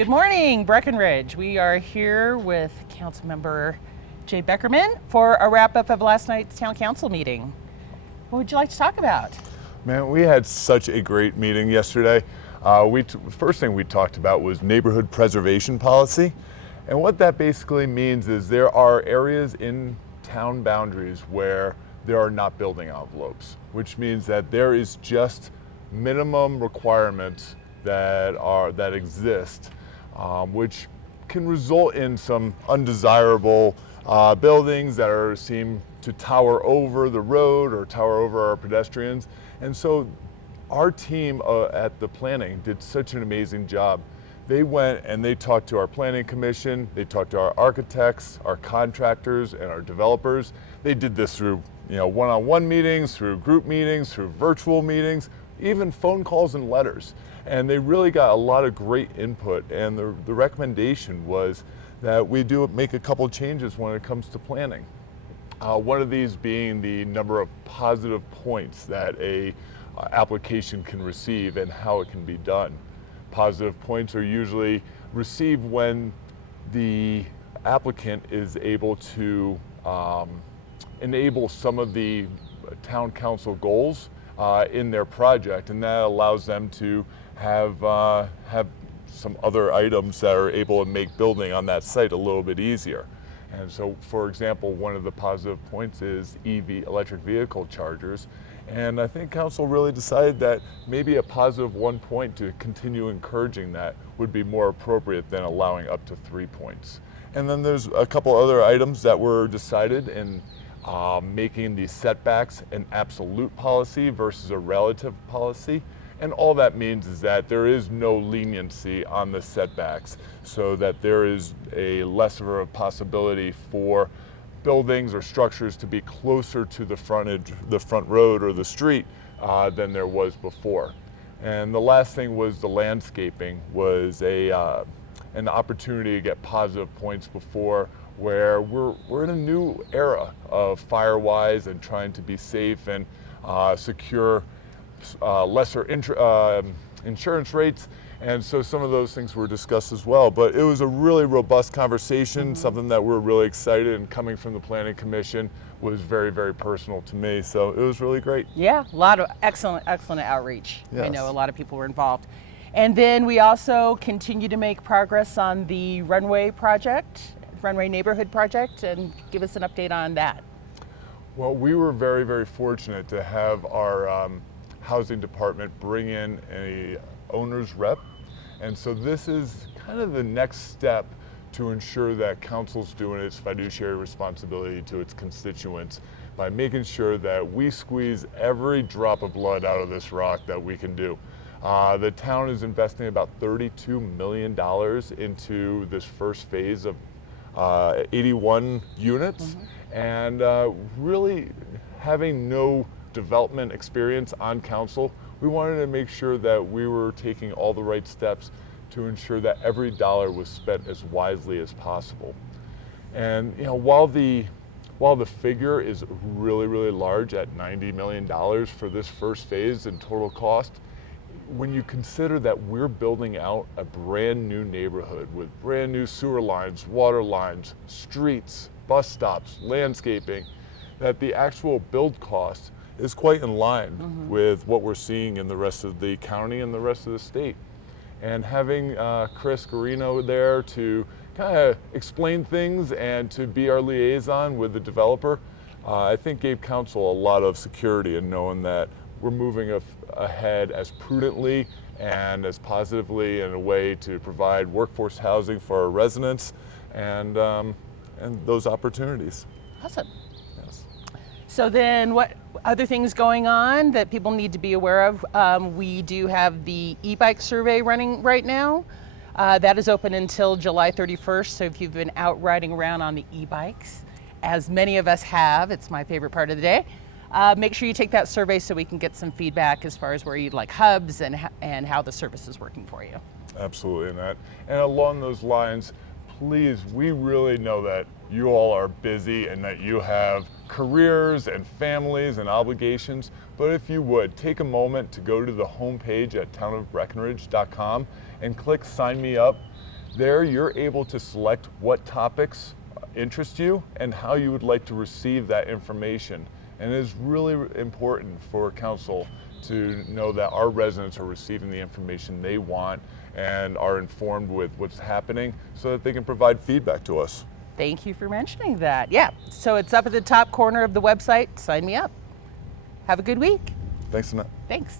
Good morning, Breckenridge. We are here with Councilmember Jay Beckerman for a wrap-up of last night's Town Council meeting. What would you like to talk about? Man, we had such a great meeting yesterday. First thing we talked about was neighborhood preservation policy. And what that basically means is there are areas in town boundaries where there are not building envelopes, which means that there is just minimum requirements that exist, which can result in some undesirable buildings that seem to tower over the road or tower over our pedestrians. And so our team at the planning did such an amazing job. They went and they talked to our planning commission, they talked to our architects, our contractors, and our developers. They did this through one-on-one meetings, through group meetings, through virtual meetings, even phone calls and letters. And they really got a lot of great input. And the recommendation was that we make a couple of changes when it comes to planning. One of these being the number of positive points that a application can receive and how it can be done. Positive points are usually received when the applicant is able to enable some of the town council goals in their project, and that allows them to have some other items that are able to make building on that site a little bit easier. And so, for example, one of the positive points is EV, electric vehicle chargers. And I think council really decided that maybe a positive 1 point to continue encouraging that would be more appropriate than allowing up to 3 points. And then there's a couple other items that were decided in making the setbacks an absolute policy versus a relative policy. And all that means is that there is no leniency on the setbacks, so that there is a less of a possibility for buildings or structures to be closer to the front road or the street than there was before. And the last thing was the landscaping was an opportunity to get positive points before, where we're in a new era of fire-wise and trying to be safe and secure lesser insurance rates. And so some of those things were discussed as well. But it was a really robust conversation, something that we're really excited, and coming from the Planning Commission was very, very personal to me. So it was really great. Yeah, a lot of excellent outreach. Yes. I know a lot of people were involved. And then we also continue to make progress on the runway neighborhood project, and give us an update on that. Well, we were very, very fortunate to have our housing department bring in a owner's rep. And so this is kind of the next step to ensure that council's doing its fiduciary responsibility to its constituents by making sure that we squeeze every drop of blood out of this rock that we can do. The town is investing about $32 million into this first phase of 81 units, and really having no development experience on council, we wanted to make sure that we were taking all the right steps to ensure that every dollar was spent as wisely as possible. And while the figure is really, really large at $90 million for this first phase in total cost, when you consider that we're building out a brand new neighborhood with brand new sewer lines, water lines, streets, bus stops, landscaping, that the actual build cost is quite in line with what we're seeing in the rest of the county and the rest of the state. And having Chris Garino there to kind of explain things and to be our liaison with the developer, I think gave council a lot of security in knowing that we're moving ahead as prudently and as positively in a way to provide workforce housing for our residents and those opportunities. Awesome. Yes. So then what other things going on that people need to be aware of? We do have the e-bike survey running right now. That is open until July 31st. So if you've been out riding around on the e-bikes, as many of us have, it's my favorite part of the day, make sure you take that survey so we can get some feedback as far as where you'd like hubs and how the service is working for you. Absolutely, Annette. And along those lines, please, we really know that you all are busy and that you have careers and families and obligations, but if you would, take a moment to go to the homepage at townofbreckenridge.com and click Sign Me Up There you're able to select what topics interest you and how you would like to receive that information. And it is really important for council to know that our residents are receiving the information they want and are informed with what's happening so that they can provide feedback to us. Thank you for mentioning that. Yeah, so it's up at the top corner of the website. Sign me up. Have a good week. Thanks, Annette. Thanks.